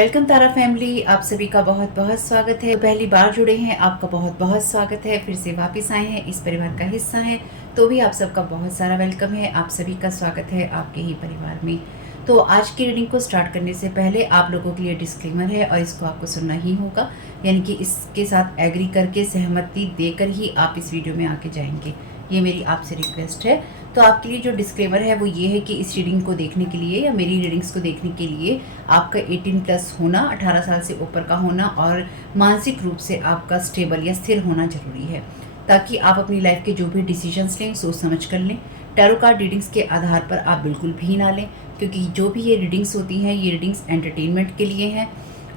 Welcome तारा family, आप सभी का बहुत बहुत स्वागत है। पहली बार जुड़े हैं, आपका बहुत बहुत स्वागत है। फिर से वापस आए हैं, इस परिवार का हिस्सा हैं, तो भी आप सबका बहुत सारा वेलकम है। आप सभी का स्वागत है आपके ही परिवार में। तो आज की रीडिंग को स्टार्ट करने से पहले आप लोगों के लिए डिस्क्लेमर है और इसको आपको सुनना ही होगा, यानी कि इसके साथ एग्री करके सहमति देकर ही आप इस वीडियो में आके जाएंगे। ये मेरी आपसे रिक्वेस्ट है। तो आपके लिए जो डिस्क्लेमर है वो ये है कि इस रीडिंग को देखने के लिए या मेरी रीडिंग्स को देखने के लिए आपका 18+ होना, 18 साल से ऊपर का होना और मानसिक रूप से आपका स्टेबल या स्थिर होना जरूरी है, ताकि आप अपनी लाइफ के जो भी डिसीजंस लें सोच समझ कर लें। टैरो कार्ड रीडिंग्स के आधार पर आप बिल्कुल भी ना लें, क्योंकि जो भी ये रीडिंग्स होती हैं ये रीडिंग्स एंटरटेनमेंट के लिए हैं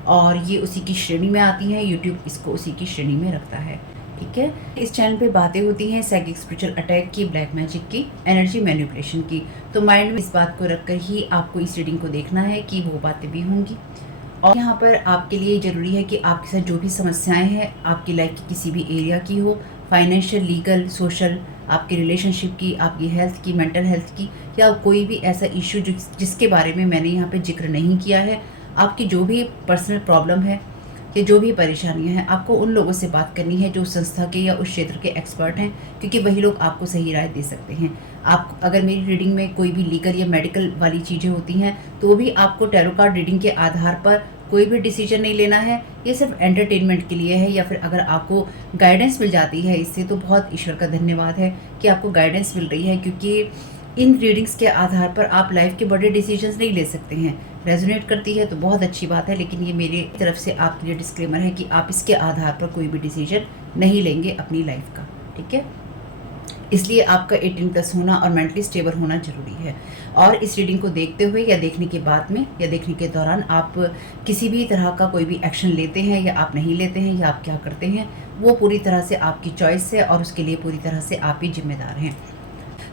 और ये उसी की श्रेणी में आती हैं। यूट्यूब इसको उसी की श्रेणी में रखता है, ठीक है। इस चैनल पे बातें होती हैं साइकिक स्पिरिचुअल अटैक की, ब्लैक मैजिक की, एनर्जी मैनिपुलेशन की। तो माइंड में इस बात को रखकर ही आपको इस रीडिंग को देखना है कि वो बातें भी होंगी। और यहाँ पर आपके लिए ज़रूरी है कि आपके साथ जो भी समस्याएं हैं आपकी लाइफ की किसी भी एरिया की हो, फाइनेंशियल, लीगल, सोशल, आपकी रिलेशनशिप की, आपकी हेल्थ की, मेंटल हेल्थ की, या कोई भी ऐसा इशू जिसके बारे में मैंने यहाँ पे जिक्र नहीं किया है, आपकी जो भी पर्सनल प्रॉब्लम है या जो भी परेशानियां हैं, आपको उन लोगों से बात करनी है जो उस संस्था के या उस क्षेत्र के एक्सपर्ट हैं, क्योंकि वही लोग आपको सही राय दे सकते हैं। आप अगर मेरी रीडिंग में कोई भी लीगल या मेडिकल वाली चीज़ें होती हैं तो भी आपको टैरो कार्ड रीडिंग के आधार पर कोई भी डिसीजन नहीं लेना है। ये सिर्फ एंटरटेनमेंट के लिए है। या फिर अगर आपको गाइडेंस मिल जाती है इससे तो बहुत ईश्वर का धन्यवाद है कि आपको गाइडेंस मिल रही है, क्योंकि इन रीडिंग्स के आधार पर आप लाइफ के बड़े डिसीजंस नहीं ले सकते हैं। रेजोनेट करती है तो बहुत अच्छी बात है, लेकिन ये मेरी तरफ से आपके लिए डिस्क्लेमर है कि आप इसके आधार पर कोई भी डिसीजन नहीं लेंगे अपनी लाइफ का, ठीक है। इसलिए आपका 18+ होना और मेंटली स्टेबल होना जरूरी है। और इस रीडिंग को देखते हुए या देखने के बाद में या देखने के दौरान आप किसी भी तरह का कोई भी एक्शन लेते हैं या आप नहीं लेते हैं या आप क्या करते हैं, वो पूरी तरह से आपकी चॉइस है और उसके लिए पूरी तरह से आप ही जिम्मेदार हैं।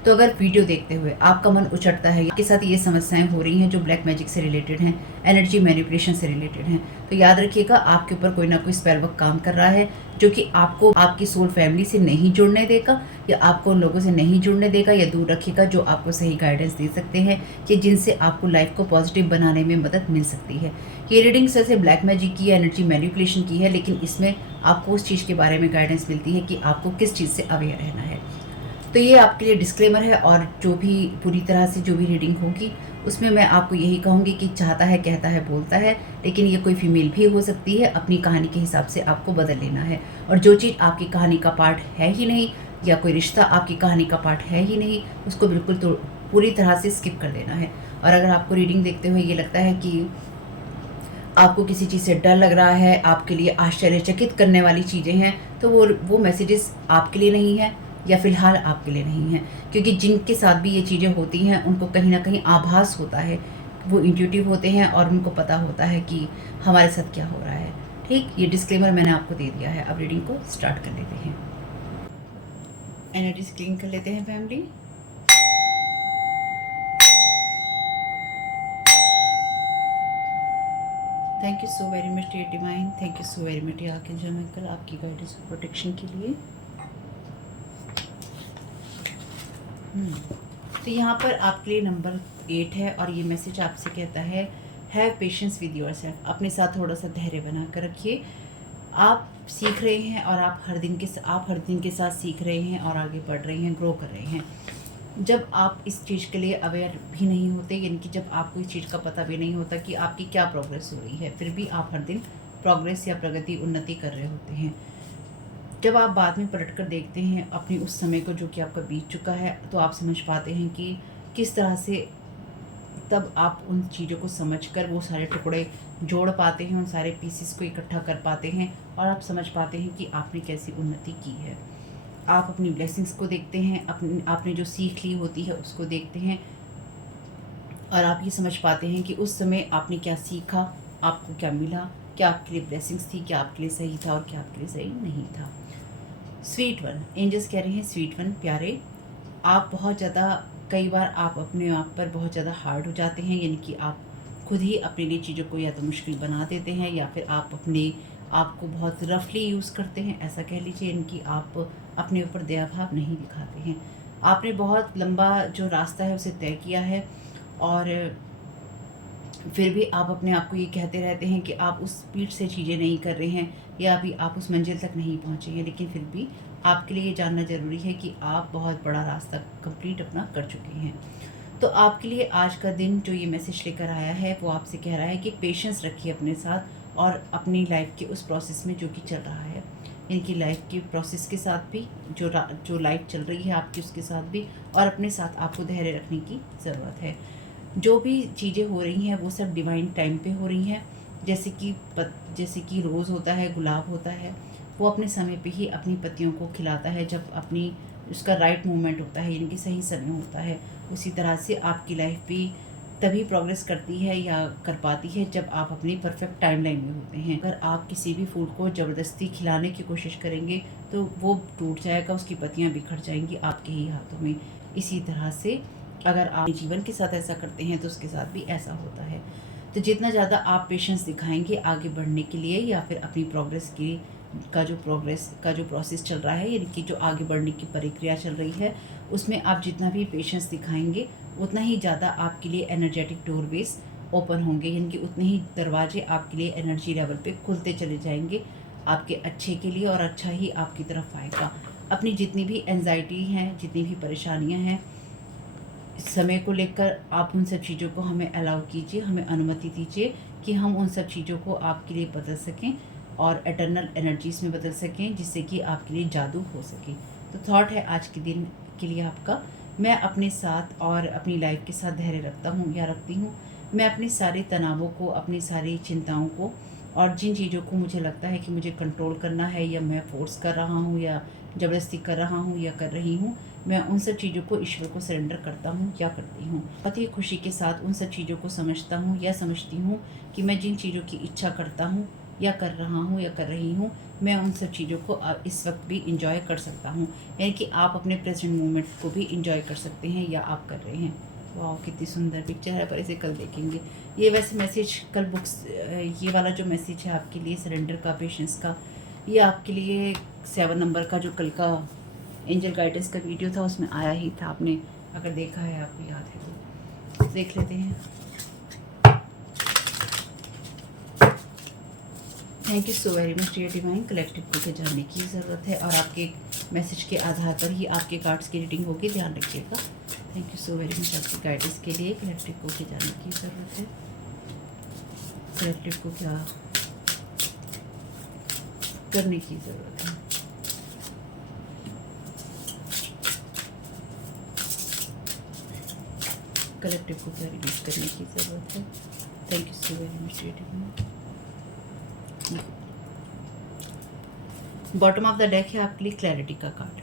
तो अगर वीडियो देखते हुए आपका मन उचटता है, आपके साथ ये समस्याएं हो रही हैं जो ब्लैक मैजिक से रिलेटेड हैं, एनर्जी मैनिपुलेशन से रिलेटेड हैं, तो याद रखिएगा आपके ऊपर कोई ना कोई स्पेल वर्क काम कर रहा है, जो कि आपको आपकी सोल फैमिली से नहीं जुड़ने देगा या आपको उन लोगों से नहीं जुड़ने देगा या दूर रखेगा जो आपको सही गाइडेंस दे सकते हैं कि जिनसे आपको लाइफ को पॉजिटिव बनाने में मदद मिल सकती है। ये रीडिंग से ब्लैक मैजिक की, एनर्जी मैनिपुलेशन की है, लेकिन इसमें आपको उस चीज़ के बारे में गाइडेंस मिलती है कि आपको किस चीज़ से अवेयर रहना है। तो ये आपके लिए डिस्क्लेमर है। और जो भी पूरी तरह से जो भी रीडिंग होगी उसमें मैं आपको यही कहूँगी कि चाहता है, कहता है, बोलता है, लेकिन ये कोई फीमेल भी हो सकती है। अपनी कहानी के हिसाब से आपको बदल लेना है। और जो चीज़ आपकी कहानी का पार्ट है ही नहीं या कोई रिश्ता आपकी कहानी का पार्ट है ही नहीं, उसको बिल्कुल तो पूरी तरह से स्किप कर देना है। और अगर आपको रीडिंग देखते हुए ये लगता है कि आपको किसी चीज़ से डर लग रहा है, आपके लिए आश्चर्यचकित करने वाली चीज़ें हैं, तो वो मैसेजेस आपके लिए नहीं है या फिलहाल आपके लिए नहीं है, क्योंकि जिनके साथ भी ये चीज़ें होती हैं उनको कहीं ना कहीं आभास होता है, वो इंट्यूटिव होते हैं और उनको पता होता है कि हमारे साथ क्या हो रहा है। ठीक, ये डिस्क्लेमर मैंने आपको दे दिया है। अब रीडिंग को स्टार्ट कर लेते हैं। एनर्जी क्लीन कर लेते हैं family. Thank you so very much dear divine, thank you so very much dear archangel Michael, आपकी गाइडेंस और प्रोटेक्शन के लिए। तो यहाँ पर आपके लिए नंबर 8 है और ये मैसेज आपसे कहता है हैव पेशेंस विद योरसेल्फ। अपने साथ थोड़ा सा धैर्य बना कर रखिए। आप सीख रहे हैं और आप हर दिन के साथ सीख रहे हैं और आगे बढ़ रहे हैं, ग्रो कर रहे हैं। जब आप इस चीज़ के लिए अवेयर भी नहीं होते, यानी कि जब आपको इस चीज़ का पता भी नहीं होता कि आपकी क्या प्रोग्रेस हो रही है, फिर भी आप हर दिन प्रोग्रेस या प्रगति, उन्नति कर रहे होते हैं। जब आप बाद में पलट कर देखते हैं अपनी उस समय को जो कि आपका बीत चुका है, तो आप समझ पाते हैं कि किस तरह से तब आप उन चीज़ों को समझकर वो सारे टुकड़े जोड़ पाते हैं, उन सारे पीसेस को इकट्ठा कर पाते हैं और आप समझ पाते हैं कि आपने कैसी उन्नति की है। आप अपनी ब्लेसिंग्स को देखते हैं, आपने जो सीख ली होती है उसको देखते हैं और आप ये समझ पाते हैं कि उस समय आपने क्या सीखा, आपको क्या मिला, क्या आपके लिए ब्लेसिंग्स थी, क्या आपके लिए सही था और क्या आपके लिए सही नहीं था। स्वीट वन, एंजल्स कह रहे हैं स्वीट वन, प्यारे, आप बहुत ज़्यादा, कई बार आप अपने आप पर बहुत ज़्यादा हार्ड हो जाते हैं, यानी कि आप खुद ही अपने लिए चीज़ों को या तो मुश्किल बना देते हैं या फिर आप अपने आप को बहुत रफली यूज़ करते हैं, ऐसा कह लीजिए, यानी कि आप अपने ऊपर दया भाव नहीं दिखाते हैं। आपने बहुत लंबा जो रास्ता है उसे तय किया है और फिर भी आप अपने आप को ये कहते रहते हैं कि आप उस स्पीड से चीज़ें नहीं कर रहे हैं या अभी आप उस मंजिल तक नहीं पहुँचे हैं, लेकिन फिर भी आपके लिए ये जानना ज़रूरी है कि आप बहुत बड़ा रास्ता कंप्लीट अपना कर चुके हैं। तो आपके लिए आज का दिन जो ये मैसेज लेकर आया है वो आपसे कह रहा है कि पेशेंस रखिए अपने साथ और अपनी लाइफ के उस प्रोसेस में जो कि चल रहा है, इनकी लाइफ के प्रोसेस के साथ भी, जो लाइफ चल रही है आपकी उसके साथ भी, और अपने साथ आपको धैर्य रखने की ज़रूरत है। जो भी चीज़ें हो रही हैं वो सब डिवाइन टाइम पे हो रही हैं। जैसे कि रोज़ होता है, गुलाब होता है, वो अपने समय पे ही अपनी पत्तियों को खिलाता है जब अपनी उसका राइट मोमेंट होता है, यानी कि सही समय होता है। उसी तरह से आपकी लाइफ भी तभी प्रोग्रेस करती है या कर पाती है जब आप अपनी परफेक्ट टाइमलाइन में होते हैं। अगर आप किसी भी फूड को ज़बरदस्ती खिलाने की कोशिश करेंगे तो वो टूट जाएगा, उसकी पत्तियाँ बिखर जाएंगी आपके ही हाथों में। इसी तरह से अगर आप जीवन के साथ ऐसा करते हैं तो उसके साथ भी ऐसा होता है। तो जितना ज़्यादा आप पेशेंस दिखाएंगे आगे बढ़ने के लिए या फिर अपनी प्रोग्रेस का जो प्रोसेस चल रहा है, यानी कि जो आगे बढ़ने की प्रक्रिया चल रही है, उसमें आप जितना भी पेशेंस दिखाएंगे उतना ही ज़्यादा आपके लिए एनर्जेटिक डोरवेज ओपन होंगे, यानी कि उतने ही दरवाजे आपके लिए एनर्जी लेवल पे खुलते चले जाएंगे आपके अच्छे के लिए, और अच्छा ही आपकी तरफ आएगा। अपनी जितनी भी एंजाइटी हैं, जितनी भी परेशानियां हैं, समय को लेकर आप उन सब चीज़ों को हमें अलाउ कीजिए, हमें अनुमति दीजिए कि हम उन सब चीज़ों को आपके लिए बदल सकें और एटर्नल एनर्जीज़ में बदल सकें, जिससे कि आपके लिए जादू हो सके। तो थॉट है आज के दिन के लिए आपका, मैं अपने साथ और अपनी लाइफ के साथ धैर्य रखता हूँ या रखती हूँ। मैं अपने सारे तनावों को, अपनी सारी चिंताओं को और जिन चीज़ों को मुझे लगता है कि मुझे कंट्रोल करना है या मैं फ़ोर्स कर रहा हूँ या ज़बरदस्ती कर रहा हूँ या कर रही हूँ, मैं उन सब चीज़ों को ईश्वर को सरेंडर करता हूँ या करती हूँ। बहुत ही खुशी के साथ उन सब चीज़ों को समझता हूँ या समझती हूँ कि मैं जिन चीज़ों की इच्छा करता हूँ या कर रहा हूँ या कर रही हूँ, मैं उन सब चीज़ों को इस वक्त भी इंजॉय कर सकता हूँ। यानी कि आप अपने प्रेजेंट मोमेंट को भी इंजॉय कर सकते हैं या आप कर रहे हैं। वाह, कितनी सुंदर पिक्चर है, पर इसे कल देखेंगे। ये वैसे मैसेज कल बुक्स, ये वाला जो मैसेज है आपके लिए सरेंडर का, पेशेंस का, ये आपके लिए 7 नंबर का जो कल का एंजल गाइडेंस का वीडियो था उसमें आया ही था। आपने अगर देखा है, आपको याद है तो देख लेते हैं। Thank you so very much dear divine. Collective को के जानने की ज़रूरत है और आपके मैसेज के आधार पर ही आपके कार्ड्स की रीडिंग होगी, ध्यान रखिएगा। Thank you so very much आपकी गाइडेंस के लिए। कलेक्टिव को के जानने की ज़रूरत है, कलेक्टिव को क्या करने की ज़रूरत है। कलेक्टिव को क्या रिलीज करने की ज़रूरत है। Thank you so very much dear divine. Bottom of the deck है आपके लिए क्लैरिटी का कार्ड।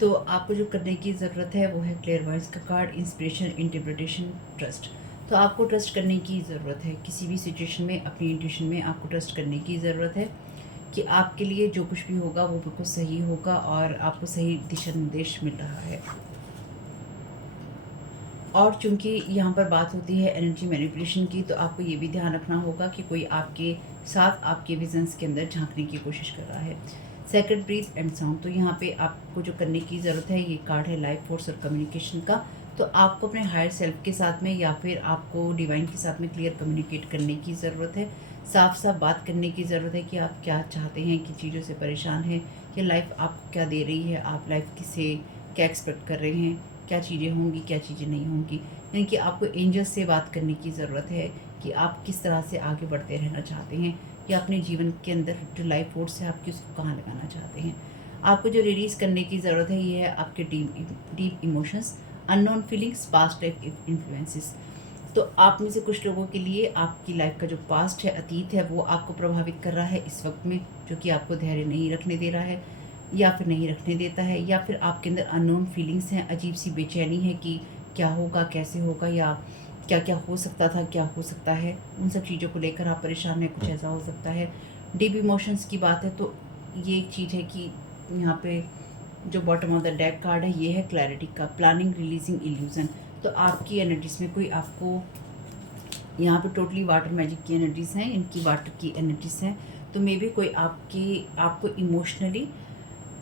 तो आपको जो करने की ज़रूरत है वो है क्लेयरवॉयंस का कार्ड, इंस्पिरेशन, इंटरप्रिटेशन, ट्रस्ट। तो आपको ट्रस्ट करने की ज़रूरत है किसी भी सिचुएशन में, अपनी इंट्यूशन में आपको ट्रस्ट करने की ज़रूरत है कि आपके लिए जो कुछ भी होगा वो बिल्कुल सही होगा और आपको सही दिशा निर्देश मिल रहा है। और चूंकि यहाँ पर बात होती है एनर्जी मैनिपुलेशन की, तो आपको ये भी ध्यान रखना होगा कि कोई आपके साथ आपके विजन्स के अंदर झांकने की कोशिश कर रहा है। सेक्रेट ब्रीथ एंड साउंड, तो यहाँ पे आपको जो करने की ज़रूरत है, ये कार्ड है लाइफ फोर्स और कम्युनिकेशन का। तो आपको अपने हायर सेल्फ के साथ में या फिर आपको डिवाइन के साथ में क्लियर कम्युनिकेट करने की ज़रूरत है। साफ साफ बात करने की ज़रूरत है कि आप क्या चाहते हैं, किन चीज़ों से परेशान हैं, कि लाइफ आपको क्या दे रही है, आप लाइफ से क्या एक्सपेक्ट कर रहे हैं, क्या चीज़ें होंगी, क्या चीज़ें नहीं होंगी। यानी कि आपको एंजल्स से बात करने की ज़रूरत है कि आप किस तरह से आगे बढ़ते रहना चाहते हैं या अपने जीवन के अंदर जो लाइफ फोर्स है आपकी उसको कहाँ लगाना चाहते हैं। आपको जो रिलीज़ करने की ज़रूरत है ये है आपके deep emotions, unknown feelings, past life influences. तो आप में से कुछ लोगों के लिए आपकी लाइफ का जो पास्ट है, अतीत है, वो आपको प्रभावित कर रहा है इस वक्त में, जो कि आपको धैर्य नहीं रखने दे रहा है या फिर नहीं रखने देता है, या फिर आपके अंदर अननोन फीलिंग्स हैं, अजीब सी बेचैनी है कि क्या होगा, कैसे होगा, या क्या क्या हो सकता था, क्या हो सकता है। उन सब चीज़ों को लेकर आप परेशान हैं, कुछ ऐसा हो सकता है। डीप इमोशंस की बात है तो ये एक चीज़ है कि यहाँ पे जो bottom of the deck card है ये है क्लैरिटी का, प्लानिंग, रिलीजिंग, इल्यूजन। तो आपकी एनर्जीज में कोई आपको यहाँ पे टोटली वाटर मैजिक की एनर्जीज हैं, इनकी वाटर की एनर्जीज हैं। तो मे बी कोई आपको इमोशनली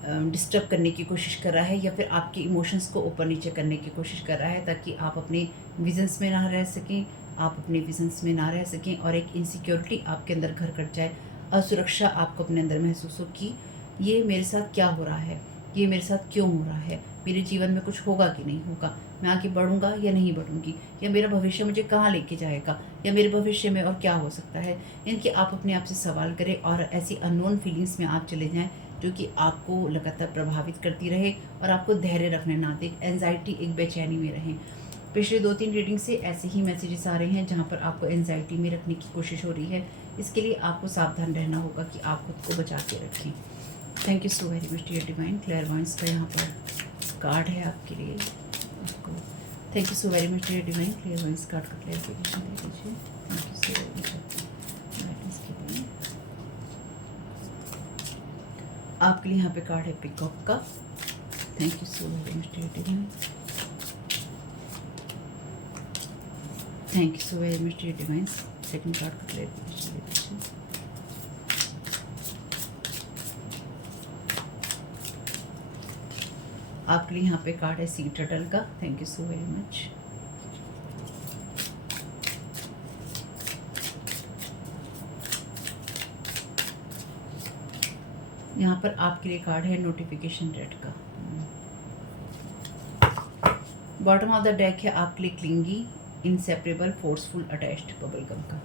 डिस्टर्ब करने की कोशिश कर रहा है या फिर आपके इमोशंस को ऊपर नीचे करने की कोशिश कर रहा है, ताकि आप अपने विजन्स में ना रह सकें, आप अपने विजन्स में ना रह सकें और एक इनसिक्योरिटी आपके अंदर घर कर जाए, असुरक्षा आपको अपने अंदर महसूस हो कि ये मेरे साथ क्या हो रहा है, ये मेरे साथ क्यों हो रहा है, मेरे जीवन में कुछ होगा कि नहीं होगा, मैं आगे बढ़ूंगा या नहीं बढ़ूंगी, या मेरा भविष्य मुझे कहाँ लेके जाएगा, या मेरे भविष्य में और क्या हो सकता है। यानी कि आप अपने आप से सवाल करें और ऐसी अननोन फीलिंग्स में आप चले जाएं जो कि आपको लगातार प्रभावित करती रहे और आपको धैर्य रखने ना दे, एंजाइटी, एक बेचैनी में रहें। पिछले 2-3 रीडिंग से ऐसे ही मैसेजेस आ रहे हैं जहाँ पर आपको एंजाइटी में रखने की कोशिश हो रही है। इसके लिए आपको सावधान रहना होगा कि आप खुद को बचा के रखें। Thank you so very much dear divine. Clairvoyance का यहाँ पर कार्ड है आपके लिए। आपको thank you so very much dear divine. Clairvoyance card का क्लैरिफिकेशन दे दीजिए। Thank you so very much इसके लिए। आपके लिए यहाँ पे कार्ड है पिकॉक का। Thank you so very much dear divine. Thank you so very much dear divine. Second card का क्लैरिफिकेशन दे दीजिए। आपके लिए यहाँ पे कार्ड है सी टर्टल का। Thank you so very much. यहाँ पर आपके लिए कार्ड है नोटिफिकेशन रेड का। बॉटम ऑफ द डेक है आपके लिए clingy, inseparable, forceful, attached, bubblegum का।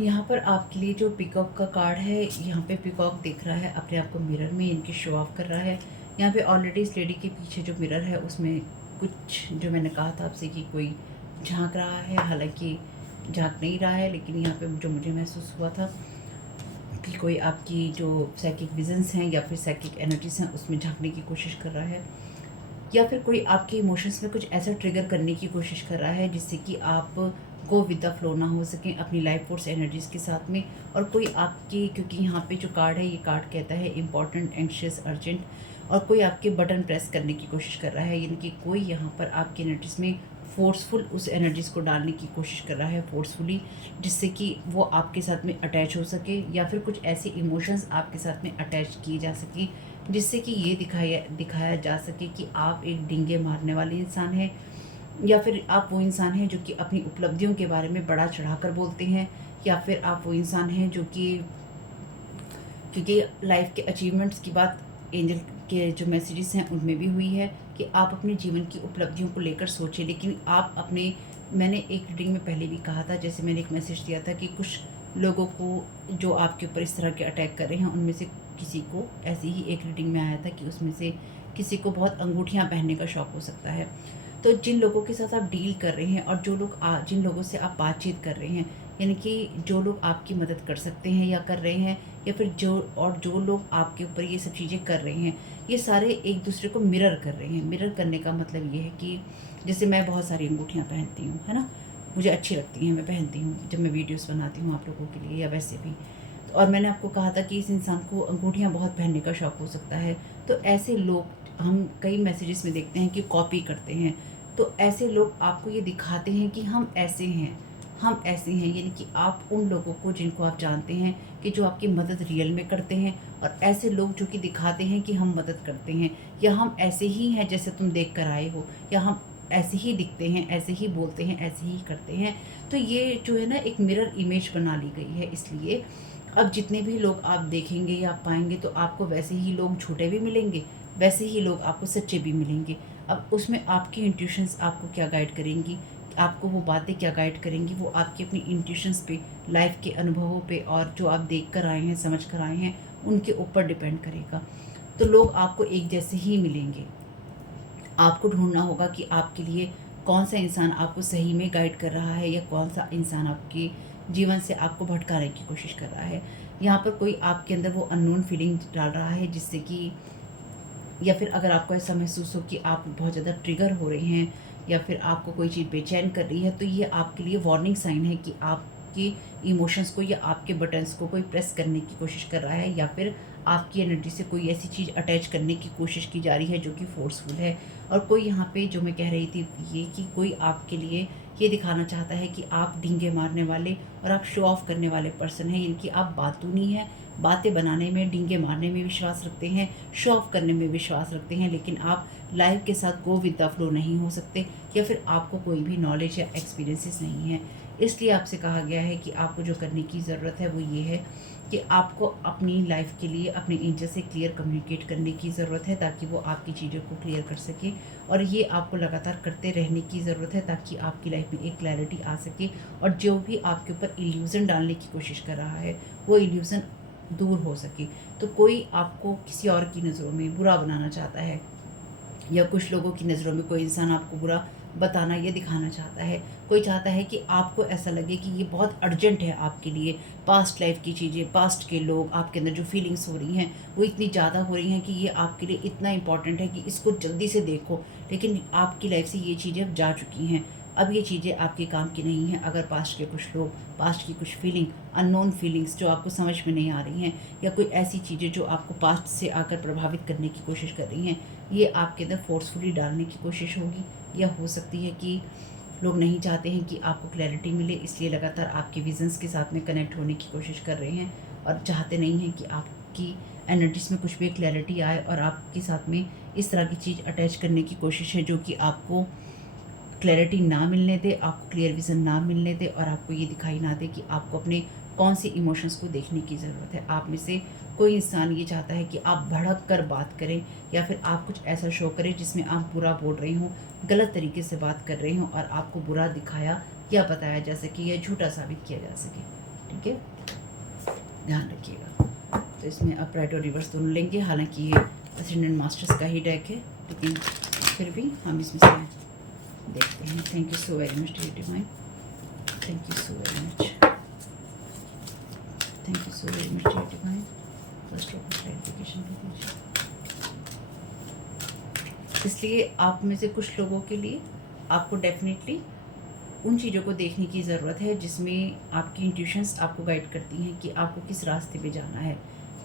यहाँ पर आपके लिए जो पिकॉक का कार्ड है, यहाँ पे पिकॉक देख रहा है अपने आप को मिरर में, इनकी शो ऑफ कर रहा है। यहाँ पे ऑलरेडी इस लेडी के पीछे जो मिरर है उसमें कुछ, जो मैंने कहा था आपसे कि कोई झांक रहा है, हालांकि झांक नहीं रहा है, लेकिन यहाँ पे जो मुझे महसूस हुआ था कि कोई आपकी जो साइकिक विजन्स हैं या फिर साइकिक एनर्जीज हैं उसमें झांकने की कोशिश कर रहा है, या फिर कोई आपके इमोशंस में कुछ ऐसा ट्रिगर करने की कोशिश कर रहा है जिससे कि आप गो विद द फ्लो ना हो सकें अपनी लाइफ फोर्स एनर्जीज़ के साथ में। और कोई आपकी, क्योंकि यहाँ पे जो कार्ड है, ये कार्ड कहता है इम्पॉर्टेंट, एंशियस, अर्जेंट, और कोई आपके बटन प्रेस करने की कोशिश कर रहा है, यानी कि कोई यहाँ पर आपकी एनर्जीज़ में फोर्सफुल उस एनर्जीज़ को डालने की कोशिश कर रहा है फोर्सफुली, जिससे कि वो आपके साथ में अटैच हो सके, या फिर कुछ ऐसे इमोशंस आपके साथ में अटैच किए जा सके जिससे कि ये दिखाया जा सके कि आप एक डींगे मारने वाले इंसान हैं, या फिर आप वो इंसान हैं जो कि अपनी उपलब्धियों के बारे में बड़ा चढ़ाकर बोलते हैं, या फिर आप वो इंसान हैं जो कि, क्योंकि लाइफ के अचीवमेंट्स की बात एंजल के जो मैसेजेस हैं उनमें भी हुई है कि आप अपने जीवन की उपलब्धियों को लेकर सोचें, लेकिन आप अपने, मैंने एक रीडिंग में पहले भी कहा था, जैसे मैंने एक मैसेज दिया था कि कुछ लोगों को जो आपके ऊपर इस तरह के अटैक कर रहे हैं, उनमें से किसी को, ऐसी ही एक रीडिंग में आया था कि उसमें से किसी को बहुत अंगूठियाँ पहनने का शौक़ हो सकता है। तो जिन लोगों के साथ आप डील कर रहे हैं और जो लोग जिन लोगों से आप बातचीत कर रहे हैं, यानी कि जो लोग आपकी मदद कर सकते हैं या कर रहे हैं, या फिर जो लोग आपके ऊपर ये सब चीज़ें कर रहे हैं, ये सारे एक दूसरे को मिरर कर रहे हैं। मिरर करने का मतलब ये है कि जैसे मैं बहुत सारी अंगूठियाँ पहनती हूँ, है ना, मुझे अच्छी लगती हैं, मैं पहनती हूँ जब मैं वीडियोस बनाती हूँ आप लोगों के लिए या वैसे भी। और मैंने आपको कहा था कि इस इंसान को अंगूठियाँ बहुत पहनने का शौक़ हो सकता है। तो ऐसे लोग हम कई मैसेजेस में देखते हैं कि कॉपी करते हैं। तो ऐसे लोग आपको ये दिखाते हैं कि हम ऐसे हैं, हम ऐसे हैं, यानी कि आप उन लोगों को जिनको आप जानते हैं कि जो आपकी मदद रियल में करते हैं, और ऐसे लोग जो कि दिखाते हैं कि हम मदद करते हैं, या हम ऐसे ही हैं जैसे तुम देख कर आए हो, या हम ऐसे ही दिखते हैं, ऐसे ही बोलते हैं, ऐसे ही करते हैं। तो ये जो है ना, एक मिरर इमेज बना ली गई है। इसलिए अब जितने भी लोग आप देखेंगे या पाएंगे, तो आपको वैसे ही लोग झूठे भी मिलेंगे, वैसे ही लोग आपको सच्चे भी मिलेंगे। अब उसमें आपकी इंट्यूशंस आपको क्या गाइड करेंगी, आपको वो बातें क्या गाइड करेंगी, वो आपकी अपनी इंट्यूशंस पे, लाइफ के अनुभवों पे, और जो आप देख कर आए हैं, समझ कर आए हैं, उनके ऊपर डिपेंड करेगा। तो लोग आपको एक जैसे ही मिलेंगे। आपको ढूंढना होगा कि आपके लिए कौन सा इंसान आपको सही में गाइड कर रहा है, या कौन सा इंसान आपके जीवन से आपको भटकाने की कोशिश कर रहा है। यहाँ पर कोई आपके अंदर वो अननोन फीलिंग डाल रहा है, जिससे कि, या फिर अगर आपको ऐसा महसूस हो कि आप बहुत ज़्यादा ट्रिगर हो रहे हैं, या फिर आपको कोई चीज़ बेचैन कर रही है, तो ये आपके लिए वार्निंग साइन है कि आपके इमोशंस को या आपके बटन्स को कोई प्रेस करने की कोशिश कर रहा है, या फिर आपकी एनर्जी से कोई ऐसी चीज़ अटैच करने की कोशिश की जा रही है जो कि फोर्सफुल है। और कोई यहाँ पे जो मैं कह रही थी ये कि कोई आपके लिए ये दिखाना चाहता है कि आप डींगे मारने वाले और आप शो ऑफ करने वाले पर्सन हैं, यानी कि आप बातूनी हैं, बातें बनाने में, डींगे मारने में विश्वास रखते हैं, शो ऑफ करने में विश्वास रखते हैं, लेकिन आप लाइफ के साथ गो विद द फ्लो नहीं हो सकते, या फिर आपको कोई भी नॉलेज या एक्सपीरियंसेस नहीं है। इसलिए आपसे कहा गया है कि आपको जो करने की ज़रूरत है वो ये है कि आपको अपनी लाइफ के लिए अपने एंजल से क्लियर कम्युनिकेट करने की ज़रूरत है, ताकि वो आपकी चीज़ों को क्लियर कर सके। और ये आपको लगातार करते रहने की ज़रूरत है ताकि आपकी लाइफ में एक क्लैरिटी आ सके, और जो भी आपके ऊपर इल्यूज़न डालने की कोशिश कर रहा है वो इल्यूज़न दूर हो सके। तो कोई आपको किसी और की नज़रों में बुरा बनाना चाहता है, या कुछ लोगों की नज़रों में कोई इंसान आपको बुरा बताना या दिखाना चाहता है। कोई चाहता है कि आपको ऐसा लगे कि ये बहुत अर्जेंट है आपके लिए, पास्ट लाइफ की चीज़ें, पास्ट के लोग, आपके अंदर जो फीलिंग्स हो रही हैं वो इतनी ज़्यादा हो रही हैं कि ये आपके लिए इतना इम्पॉर्टेंट है कि इसको जल्दी से देखो। लेकिन आपकी लाइफ से ये चीज़ें अब जा चुकी हैं, अब ये चीज़ें आपके काम की नहीं हैं। अगर पास्ट के कुछ लोग, पास्ट की कुछ फीलिंग, अननोन फीलिंग्स जो आपको समझ में नहीं आ रही हैं, या कोई ऐसी चीज़ें जो आपको पास्ट से आकर प्रभावित करने की कोशिश कर रही हैं, ये आपके अंदर फोर्सफुली डालने की कोशिश होगी। या हो सकती है कि लोग नहीं चाहते हैं कि आपको क्लैरिटी मिले, इसलिए लगातार आपके विजन्स के साथ में कनेक्ट होने की कोशिश कर रहे हैं, और चाहते नहीं हैं कि आपकी एनर्जीज में कुछ भी क्लैरिटी आए और आपके साथ में इस तरह की चीज़ अटैच करने की कोशिश है जो कि आपको क्लैरिटी ना मिलने दे, आपको क्लियर विज़न ना मिलने दे, और आपको ये दिखाई ना दे कि आपको अपने कौन सी इमोशंस को देखने की ज़रूरत है। आप में से कोई इंसान ये चाहता है कि आप भड़क कर बात करें, या फिर आप कुछ ऐसा शो करें जिसमें आप बुरा बोल रहे हों, गलत तरीके से बात कर रहे हों, और आपको बुरा दिखाया या बताया जा सके या झूठा साबित किया जा सके। ठीक है, ध्यान रखिएगा। तो इसमें अपराइट और रिवर्स दोनों लेंगे। हालांकि ये असेंडेंट मास्टर्स का ही डेक है, लेकिन फिर भी हम इसमें से देखते हैं। Thank you so very much dear divine, thank you so very much, thank you so very much dear Divine. First of clarification दे दीजिए। इसलिए आप में से कुछ लोगों के लिए आपको डेफिनेटली उन चीज़ों को देखने की ज़रूरत है जिसमें आपकी इंट्यूशंस आपको गाइड करती हैं कि आपको किस रास्ते पे जाना है।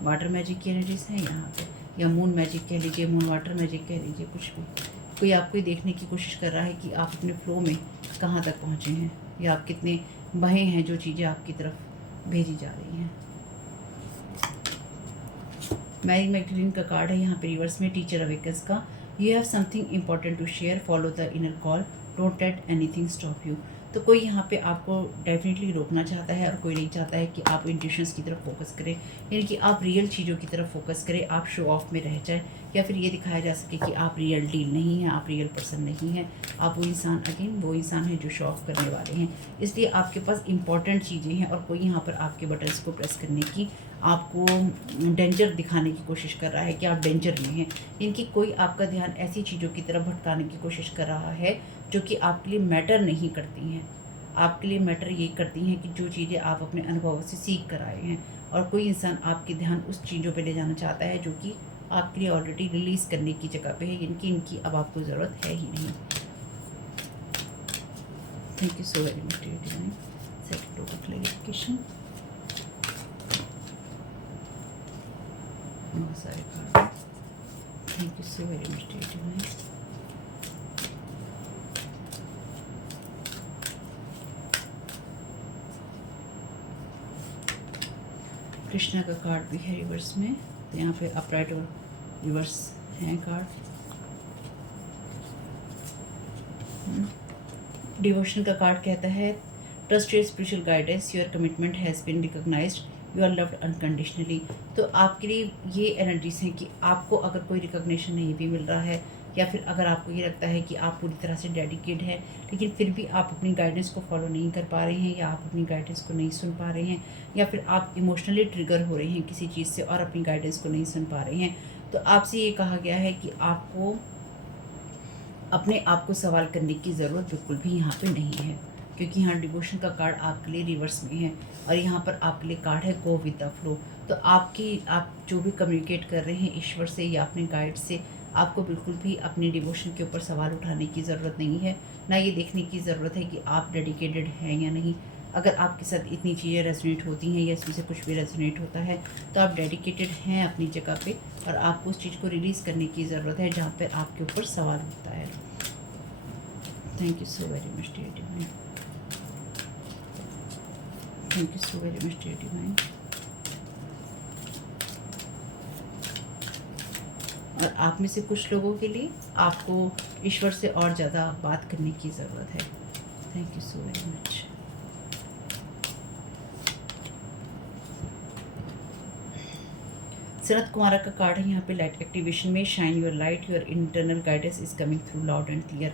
वाटर मैजिक की एनर्जीज हैं यहाँ पे, या मून मैजिक कह लीजिए, मून वाटर मैजिक कह लीजिए, कुछ भी। कोई आपको ये देखने की कोशिश कर रहा है कि आप अपने फ्लो में कहाँ तक पहुँचे हैं, या आप कितने बहे हैं जो चीज़ें आपकी तरफ भेजी जा रही हैं। मैरी मैग्डलिन का कार्ड है यहाँ पे रिवर्स में, टीचर अवेकन्स का। You have something important to share, follow the inner call, don't let anything stop you. तो कोई यहाँ पे आपको डेफिनेटली रोकना चाहता है, और कोई नहीं चाहता है कि आप इंट्यूशंस की तरफ फोकस करें, यानी कि आप रियल चीज़ों की तरफ फोकस करें, आप शो ऑफ में रह जाए, या फिर ये दिखाया जा सके कि आप रियल डील नहीं हैं, आप रियल पर्सन नहीं हैं। आप वो इंसान, अगेन वो इंसान है जो शो ऑफ करने वाले हैं। इसलिए आपके पास इंपॉर्टेंट चीज़ें हैं, और कोई यहाँ पर आपके बटन्स को प्रेस करने की, आपको डेंजर दिखाने की कोशिश कर रहा है कि आप डेंजर में हैं। इनकी कोई आपका ध्यान ऐसी चीज़ों की तरफ भटकाने की कोशिश कर रहा है जो कि आपके लिए मैटर नहीं करती हैं। आपके लिए मैटर ये करती हैं कि जो चीज़ें आप अपने अनुभवों से सीख कर आए हैं, और कोई इंसान आपके ध्यान उस चीज़ों पे ले जाना चाहता है जो कि आपके लिए ऑलरेडी रिलीज़ करने की जगह पे है, इनकी अब आपको ज़रूरत है ही नहीं। Thank you so very much dear divine. Second total clarification, बहुत सारे card. Thank you so very much dear divine. Krishna का कार्ड भी है रिवर्स में, तो यहाँ पे अपराइट और रिवर्स हैं कार्ड। डिवोशन का कार्ड कहता है trust your spiritual guidance, your commitment has been recognised, you are loved unconditionally. तो आपके लिए ये एनर्जीज हैं कि आपको अगर कोई रिकॉग्निशन नहीं भी मिल रहा है, या फिर अगर आपको ये लगता है कि आप पूरी तरह से डेडिकेट हैं, लेकिन फिर भी आप अपनी गाइडेंस को फॉलो नहीं कर पा रहे हैं, या आप अपनी गाइडेंस को नहीं सुन पा रहे हैं, या फिर आप इमोशनली ट्रिगर हो रहे हैं किसी चीज़ से और अपनी गाइडेंस को नहीं सुन पा रहे हैं, तो आपसे ये कहा गया है कि आपको अपने आप को सवाल करने की ज़रूरत बिल्कुल भी यहाँ पे नहीं है, क्योंकि यहाँ डिवोशन का कार्ड आपके लिए रिवर्स में है, और यहाँ पर आपके लिए कार्ड है गो विद द फ्लो। तो आप जो भी कम्युनिकेट कर रहे हैं ईश्वर से या अपने गाइड से, आपको बिल्कुल भी अपने डिवोशन के ऊपर सवाल उठाने की ज़रूरत नहीं है, ना ये देखने की ज़रूरत है कि आप डेडिकेटेड हैं या नहीं। अगर आपके साथ इतनी चीज़ें रेजोनेट होती हैं या इसमें से कुछ भी रेजोनेट होता है तो आप डेडिकेटेड हैं अपनी जगह पे और आपको उस चीज़ को रिलीज़ करने की ज़रूरत है जहाँ पर आपके ऊपर सवाल होता है। Thank you so very much dear divine. Thank you so very much dear divine. और आप में से कुछ लोगों के लिए आपको ईश्वर से और ज़्यादा बात करने की ज़रूरत है। Thank you so very much. Sanat Kumara का कार्ड है यहाँ पे लाइट एक्टिवेशन में, shine your light, your internal guidance is coming through loud and clear.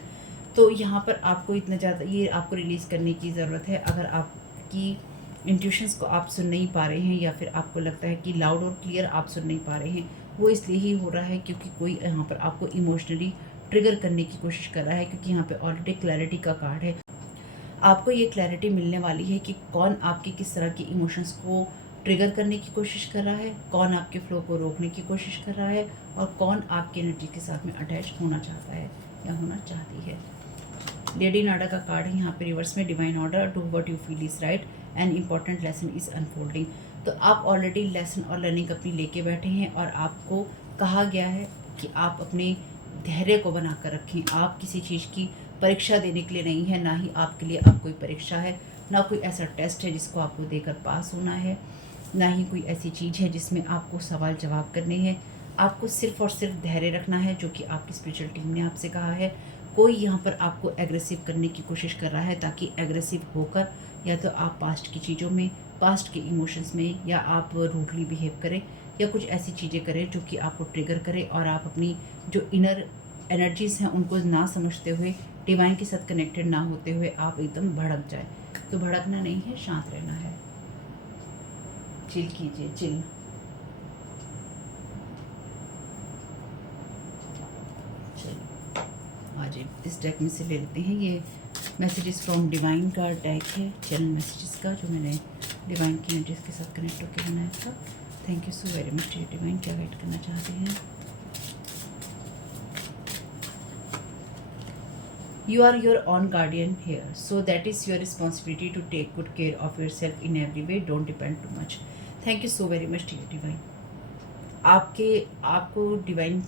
तो यहाँ पर आपको इतना ज़्यादा ये आपको रिलीज़ करने की ज़रूरत है। अगर आपकी इंट्यूशंस को आप सुन नहीं पा रहे हैं या फिर आपको लगता है कि लाउड और क्लियर आप सुन नहीं पा रहे हैं, वो इसलिए ही हो रहा है क्योंकि कोई यहाँ पर आपको इमोशनली ट्रिगर करने की कोशिश कर रहा है, क्योंकि यहाँ पे ऑलरेडी क्लैरिटी का कार्ड है। आपको ये क्लैरिटी मिलने वाली है कि कौन आपके किस तरह के इमोशंस को ट्रिगर करने की कोशिश कर रहा है, कौन आपके फ्लो को रोकने की कोशिश कर रहा है और कौन आपकी एनर्जी के साथ में अटैच होना चाहता है या होना चाहती है। लेडी नाडा का कार्ड है यहाँ पे रिवर्स में, divine order, do what you feel is right, an important lesson is unfolding. तो आप ऑलरेडी लेसन और लर्निंग अपनी लेके बैठे हैं और आपको कहा गया है कि आप अपने धैर्य को बना कर रखें। आप किसी चीज़ की परीक्षा देने के लिए नहीं है, ना ही आपके लिए अब कोई परीक्षा है, ना कोई ऐसा टेस्ट है जिसको आपको देकर पास होना है, ना ही कोई ऐसी चीज़ है जिसमें आपको सवाल जवाब करने हैं। आपको सिर्फ और सिर्फ धैर्य रखना है, जो कि आपकी स्पिरिचुअल टीम ने आपसे कहा है। कोई यहाँ पर आपको एग्रेसिव करने की कोशिश कर रहा है ताकि एग्रेसिव होकर या तो आप पास्ट की चीज़ों में, पास्ट के इमोशंस में, या आप रूडली बिहेव करें या कुछ ऐसी चीज़ें करें जो कि आपको ट्रिगर करे और आप अपनी जो इनर एनर्जीज़ हैं उनको ना समझते हुए, डिवाइन के साथ कनेक्टेड ना होते हुए आप एकदम भड़क जाए। तो भड़कना नहीं है, शांत रहना है। चिल कीजिए, चिल। आज इस डेक में से ले लेते हैं। ये मैसेजेस फ्रॉम डिवाइन का डेक है, चैनल मैसेजेस का, जो मैंने डिवाइन की एनर्जीज के साथ कनेक्ट होकर बनाया था। Thank you so very much divine. क्या गाइड करना चाहते हैं? You are your own guardian here, so that is your responsibility to take good care of yourself in every way. Don't depend too much. Thank you so very much dear divine. आपको divine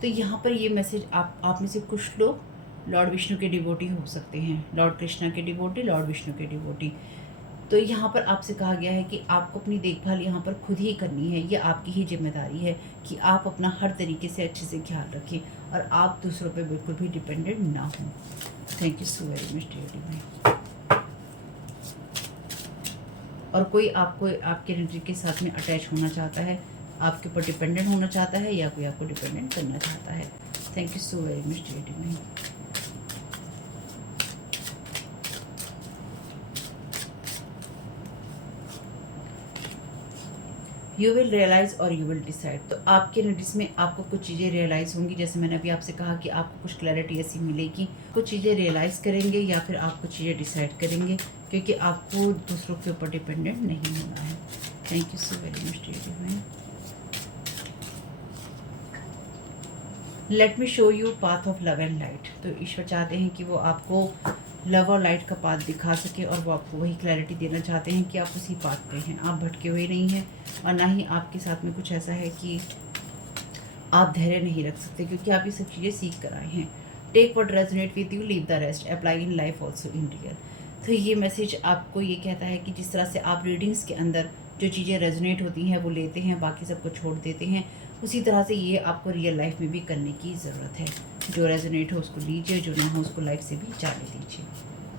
तो यहाँ पर ये message आप में से कुछ लोग लॉर्ड विष्णु के डिवोटी हो सकते हैं, लॉर्ड कृष्णा के डिवोटी, लॉर्ड विष्णु के डिवोटी। तो यहाँ पर आपसे कहा गया है कि आपको अपनी देखभाल यहाँ पर खुद ही करनी है। ये आपकी ही जिम्मेदारी है कि आप अपना हर तरीके से अच्छे से ख्याल रखें और आप दूसरों पे बिल्कुल भी डिपेंडेंट ना हों। Thank you so very much dear divine. और कोई आपको आपके एनर्जी के साथ में अटैच होना चाहता है, आपके ऊपर डिपेंडेंट होना चाहता है, या कोई आपको डिपेंडेंट करना चाहता है। Thank you so very much dear divine. You will realise और यू विल डिसाइड। तो आपके एनर्जीज में आपको कुछ चीज़ें रियलाइज़ होंगी, जैसे मैंने अभी आपसे कहा कि आपको कुछ क्लैरिटी ऐसी मिलेगी, कुछ चीज़ें रियलाइज़ करेंगे या फिर आप कुछ चीज़ें डिसाइड करेंगे, क्योंकि आपको दूसरों के ऊपर डिपेंडेंट नहीं होना है। Thank you so very much dear divine. Let me show you path of love and light. तो ईश्वर चाहते हैं कि वो आपको लव और लाइट का पाथ दिखा सके और वो आपको वही क्लैरिटी देना चाहते हैं कि आप उसी पाथ पे हैं, आप भटके हुए नहीं हैं और ना ही आपके साथ में कुछ ऐसा है कि आप धैर्य नहीं रख सकते, क्योंकि आप ये सब चीज़ें सीख कर आए हैं। Take what resonate with you, leave the rest, apply in life also in real. तो ये मैसेज आपको ये कहता है कि जिस तरह से आप रीडिंग्स के अंदर जो चीज़ें रेजोनेट होती हैं वो लेते हैं, बाकी सबको छोड़ देते हैं, उसी तरह से ये आपको रियल लाइफ में भी करने की ज़रूरत है। जो रेजोनेट हो उसको लीजिए, जो ना हो उसको लाइफ से भी जाने दीजिए।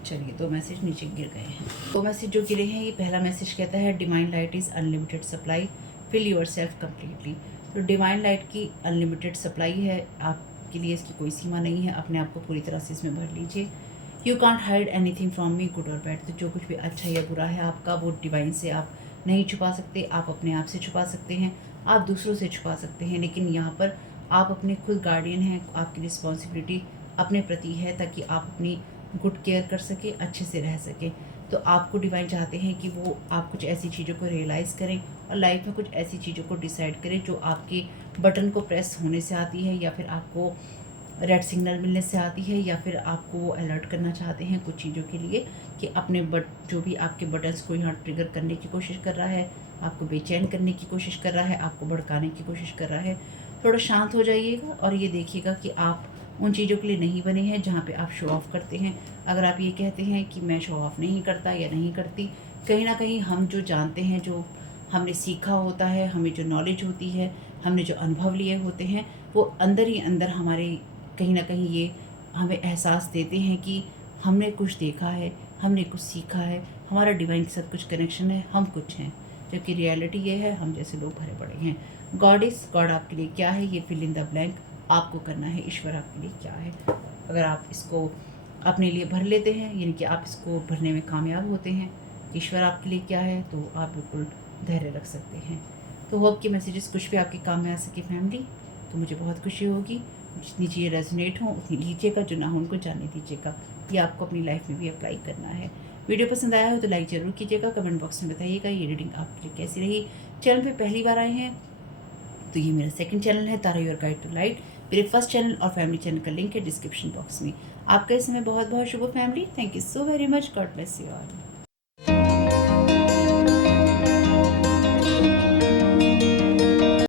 चलिए, 2 मैसेज नीचे गिर गए हैं। 2 मैसेज जो गिरे हैं, ये पहला मैसेज कहता है divine light is unlimited supply, fill yourself completely. तो डिवाइन लाइट की अनलिमिटेड सप्लाई है आपके लिए, इसकी कोई सीमा नहीं है, अपने आप को पूरी तरह से इसमें भर लीजिए। You can't hide anything from me good और बैड। तो जो कुछ भी अच्छा या बुरा है आपका, वो डिवाइन से आप नहीं छुपा सकते, आप अपने आप से छुपा सकते हैं, आप दूसरों से छुपा सकते हैं, लेकिन यहाँ पर आप अपने खुद गार्डियन हैं। आपकी रिस्पॉन्सिबिलिटी अपने प्रति है ताकि आप अपनी गुड केयर कर सकें, अच्छे से रह सकें। तो आपको डिवाइन चाहते हैं कि वो आप कुछ ऐसी चीज़ों को रियलाइज़ करें और लाइफ में कुछ ऐसी चीज़ों को डिसाइड करें जो आपके बटन को प्रेस होने से आती है या फिर आपको रेड सिग्नल मिलने से आती है, या फिर आपको अलर्ट करना चाहते हैं कुछ चीज़ों के लिए कि अपने जो भी आपके बटन्स को यहाँ ट्रिगर करने की कोशिश कर रहा है, आपको बेचैन करने की कोशिश कर रहा है, आपको भड़काने की कोशिश कर रहा है, थोड़ा शांत हो जाइएगा और ये देखिएगा कि आप उन चीज़ों के लिए नहीं बने हैं जहाँ पे आप शो ऑफ़ करते हैं। अगर आप ये कहते हैं कि मैं शो ऑफ़ नहीं करता या नहीं करती, कहीं ना कहीं हम जो जानते हैं, जो हमने सीखा होता है, हमें जो नॉलेज होती है, हमने जो अनुभव लिए होते हैं, वो अंदर ही अंदर हमारे कहीं ना कहीं ये हमें एहसास देते हैं कि हमने कुछ देखा है, हमने कुछ सीखा है, हमारा डिवाइन के साथ कुछ कनेक्शन है, हम कुछ हैं। जबकि रियलिटी ये है, हम जैसे लोग भरे पड़े हैं। गॉड आपके लिए क्या है, ये फिल इन द ब्लैंक आपको करना है। ईश्वर आपके लिए क्या है, अगर आप इसको अपने लिए भर लेते हैं, यानी कि आप इसको भरने में कामयाब होते हैं, ईश्वर आपके लिए क्या है, तो आप बिल्कुल धैर्य रख सकते हैं। तो होप कि मैसेजेस कुछ भी आपके काम में आ सके फैमिली, तो मुझे बहुत खुशी होगी। जितनी चीज़ें रेजोनेट हों उतनी लीजिएगा, जो ना हो उनको जाने दीजिएगा। ये आपको अपनी लाइफ में भी अप्लाई करना है। वीडियो पसंद आया हो तो लाइक ज़रूर कीजिएगा, कमेंट बॉक्स में बताइएगा ये रीडिंग आपके लिए कैसी रही। चैनल पे पहली बार आए हैं तो ये मेरा सेकंड चैनल है Tara your guide to light. मेरे फर्स्ट चैनल और फैमिली चैनल का लिंक है डिस्क्रिप्शन बॉक्स में। आपका इस समय बहुत बहुत शुभ family. Thank you so very much. God bless you all.